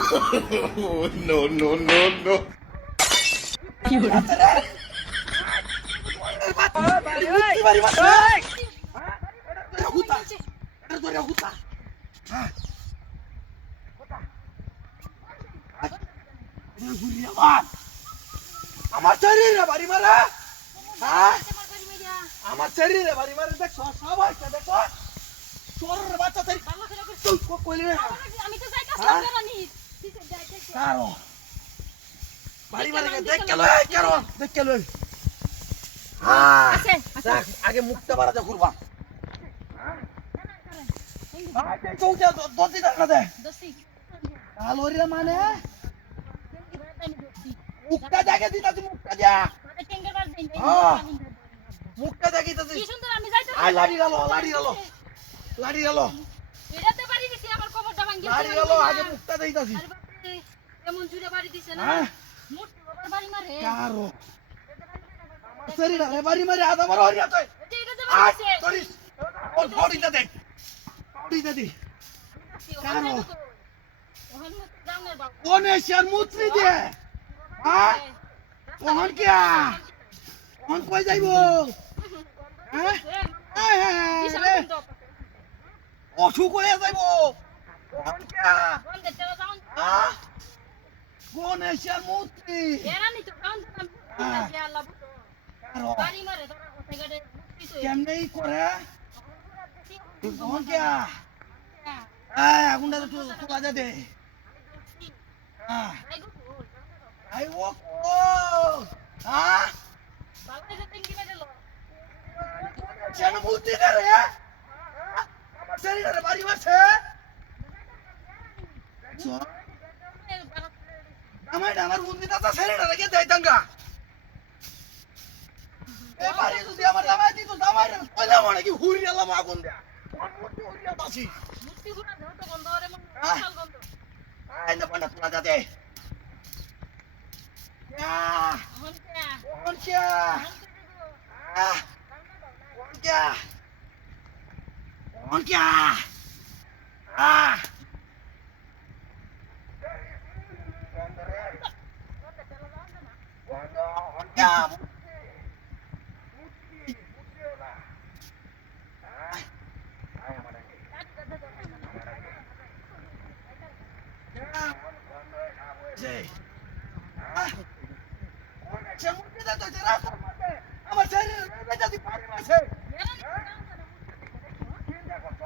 Oh, no, no, no, no. আমার শরীরে বাড়ি মারা হ্যাঁ আমার শরীরে বাড়ি মারা দেখো সবাই দেখো চোরের বাচ্চা তাই কইলি না আমি তো যাইতাছিলাম বেরানি কারো বাড়ি মারা দেখ কেন দেখ কেন আছে দেখ আগে মুখটা বাড়াতে ঘুরবা আরে চৌচা দতি টাকা দে দোস্তি আলোরিয়া মানে মুখটা দেখে দিতাছি মুখটা যা মানে টেঙ্গের বার দেন মুখটা দেখি দিতাছি কি সুন্দর আমি যাইতাছি আই লাড়ি গেল এটাতে বাড়ি দিছি আমার কবরটা ভাঙি লাড়ি গেল আগে মুখটা দেইতাছি আরে বাপরে এমন জুড়ে বাড়ি দিছে না হ্যাঁ মোটে বাবার বাড়ি মারে কারো আমার শরীরে বাড়ি মারে আদা বড় হরিয়া তুই এটাতে আয় বাড়ি দিছে তোরিস ওর বডিটা দেখ বডিটা দে কারো ওখানে জানার বাবা কোন এশিয়ার মুত্রি দিয়ে হ্যাঁ কোন কিয়া কোন কই যাইবো হ্যাঁ হ্যাঁ অসুখ হয়ে যাইবো কোন কিয়া বন্ধে তেরা যাও হ্যাঁ কোন এশিয়ার মুত্রি এরানি তো কাউন্ট হ্যাঁ। আমি আল্লাহ বুঝো কারো বাড়ি মারে তোরা কোথায় গেলে মুক্তি তো কেমনে করে কোন কিয়া হ্যাঁ আগুনটা তো তোলা দে হ্যাঁ আই গো আই ও হ্যাঁ বাবা যে টেঙ্গি মেরেলো কেন মুত্রি করে আমার শরীরে বাড়ি মারছে আমার বন্দিটা তো শরীরে রেখে দেয় দাঙ্গা এবারে যদি আমার দামাই দিত দামাই কইলা মানে কি হুরি আলাম আগুন দেয়া মুত্রি হুরিয়া বাসি মুক্তি গুনা দেও তো গন্ধ রে মন হ্যাঁ। শাল গন্ধ আই না পান্ডা তোলা যাতে হনকে কোন কিয়া কোন কিয়া কোন কিয়া আমার শরীরে যদি পারি মাসে এরানি তো কাউন্ট না চিন্তা করছ